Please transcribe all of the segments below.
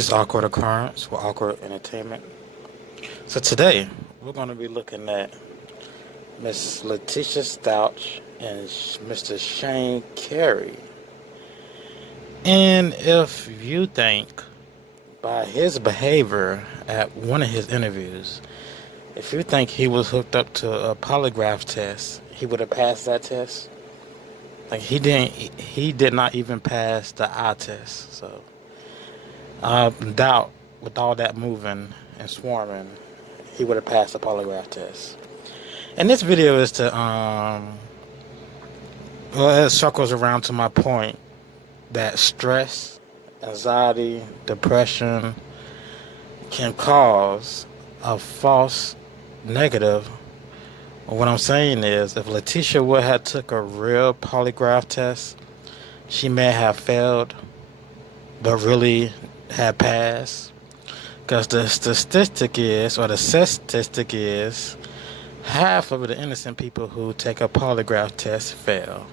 is Awkward Occurrence with Awkward Entertainment. So today, we're going to be looking at Miss Letecia Stauch and Mr. Shane Carey. And if you think, by his behavior at one of his interviews, if you think he was hooked up to a polygraph test, he would have passed that test. Like he did not even pass the eye test. So I doubt with all that moving and swarming, he would have passed the polygraph test. And this video is to it circles around to my point that stress, anxiety, depression can cause a false negative. What I'm saying is, if Letecia would have took a real polygraph test, she may have failed, but really had passed. Because the statistic is, half of the innocent people who take a polygraph test fail.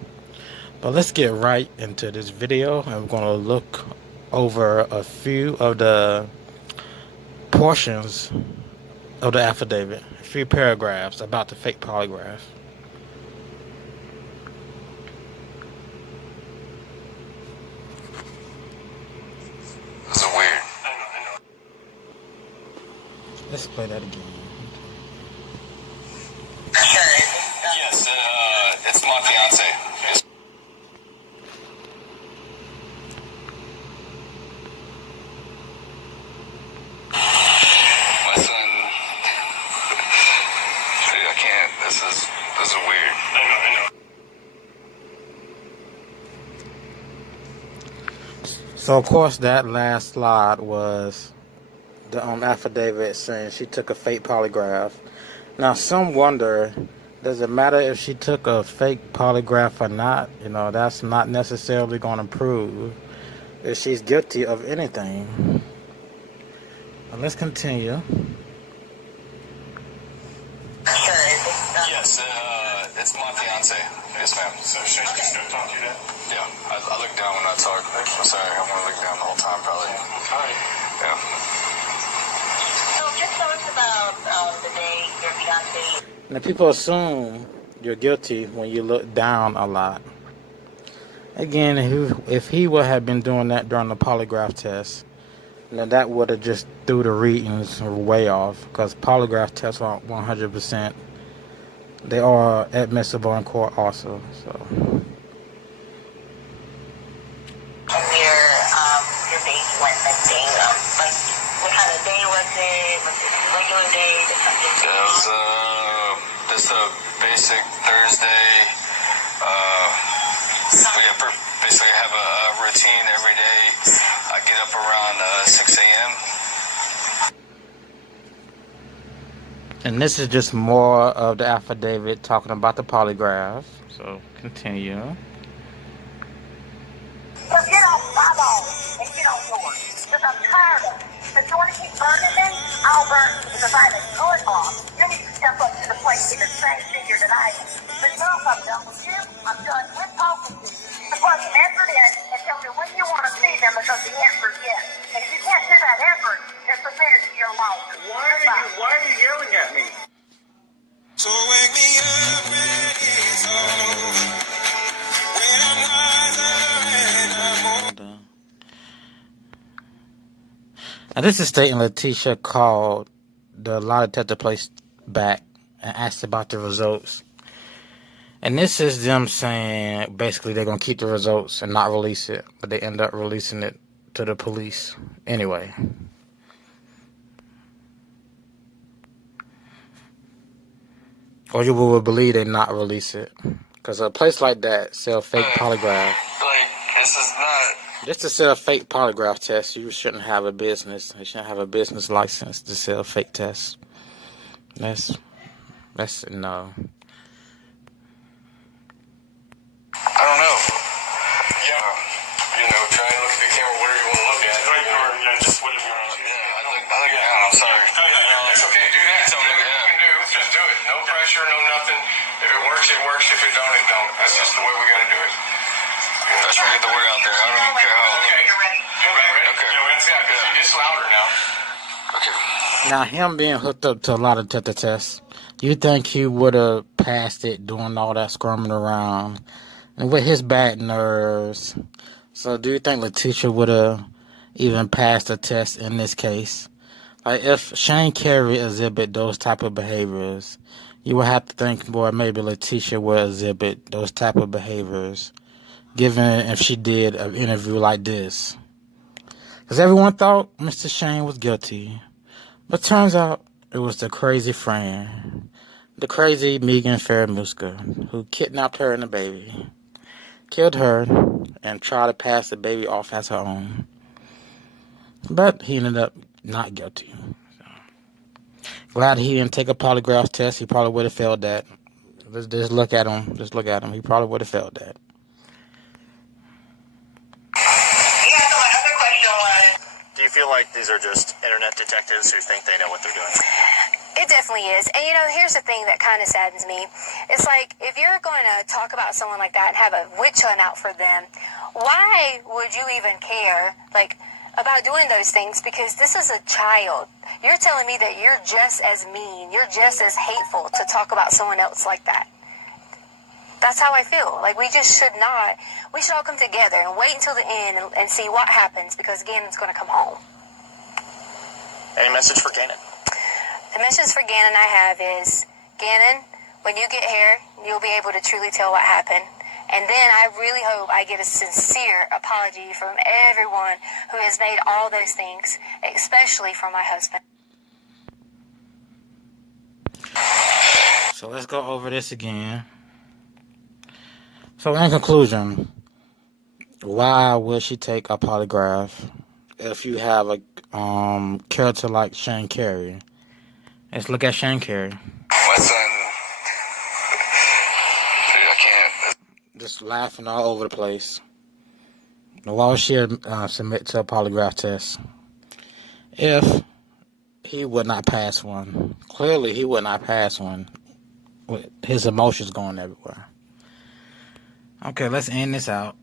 But let's get right into this video, and we're going to look over a few of the portions of the affidavit, a few paragraphs about the fake polygraph. This is weird. Let's play that again. Yes, it's my fiance. My son. Dude, I can't. This is weird. I know. So of course that last slide was the affidavit saying she took a fake polygraph. Now some wonder, does it matter if she took a fake polygraph or not? You know, that's not necessarily going to prove if she's guilty of anything. Now, let's continue. Yes, it's my fiance. Yes, ma'am. So Shane just gonna talk to you then? Yeah, I look down when I talk. I'm sorry, I'm gonna look down the whole time probably. Hi. Yeah. So just tell us about the day your fiance. Now people assume you're guilty when you look down a lot. Again, if he would have been doing that during the polygraph test, then that would have just threw the readings way off, because polygraph tests aren't 100%. They are admissible in court also. So. Your date went missing. Like, what kind of day was it? Was it a regular day? It was just a basic Thursday. We basically have a routine every day. I get up around 6 a.m. And this is just more of the affidavit talking about the polygraph. So continue. So get off my ball and get on yours. Because I'm tired of it. If you want to keep burning me, I'll burn you. Because I'm a good boss. You need to step up to the plate and get the same figure that I am. But no, I'm done with you. I'm done with talking to you. Plus, answer in and tell me when you want to see them, because the answer is yes. And if you can't do that ever, then submit it to your lawyer. Why are you yelling at me? So wake me up when it's over. When I'm wiser and I'm older. Now this is stating Letecia called the lie detector place back and asked about the results. And this is them saying basically they're going to keep the results and not release it, but they end up releasing it to the police anyway. Or you would believe they not release it, because a place like that sell fake polygraph. Like, this is not. Just to sell fake polygraph tests, you shouldn't have a business. You shouldn't have a business license to sell fake tests. That's no. I don't know. Yeah. Try and look at the camera, whatever you want to look at. Just whatever you want to do. Yeah, I look down. I'm sorry. No, it's okay. Do that. Tell me, You can do. Just do it. No pressure, no nothing. If it works, it works. If it don't, it don't. That's just the way we got to do it. That's trying to get the word out there. I don't care how. Okay. You're ready. Ready? Okay. Yeah, we're gonna see. It's louder now. Okay. Now, him being hooked up to a lot of tests, you think he would have passed it doing all that squirming around and with his bad nerves? So, do you think Letecia would have even passed the test in this case? Like, if Shane Carey exhibit those type of behaviors, you would have to think, boy, maybe Letecia would exhibit those type of behaviors, given if she did an interview like this. Because everyone thought Mr. Shane was guilty. But turns out it was the crazy friend, the crazy Megan Fairmuska, who kidnapped her and the baby, killed her, and tried to pass the baby off as her own. But he ended up not guilty. Glad he didn't take a polygraph test. He probably would have failed that. Just look at him. Just look at him. He probably would have failed that. Yeah, so my other question was, Do you feel like these are just internet detectives who think they know what they're doing? It definitely is. And, here's the thing that kind of saddens me. It's like, if you're going to talk about someone like that and have a witch hunt out for them, why would you even care, about doing those things? Because this is a child. You're telling me that you're just as mean, you're just as hateful to talk about someone else like that. That's how I feel. We just should not. We should all come together and wait until the end and see what happens, because Gannon's going to come home. Any message for Gannon? The message for Gannon I have is, Gannon, when you get here, you'll be able to truly tell what happened. And then I really hope I get a sincere apology from everyone who has made all those things, especially from my husband. So let's go over this again. So in conclusion, why would she take a polygraph if you have a character like Shane Carey? Let's look at Shane Carey. My son. Dude, I can't. Just laughing all over the place. Why would she submit to a polygraph test if he would not pass one? Clearly, he would not pass one with his emotions going everywhere. Okay, let's end this out.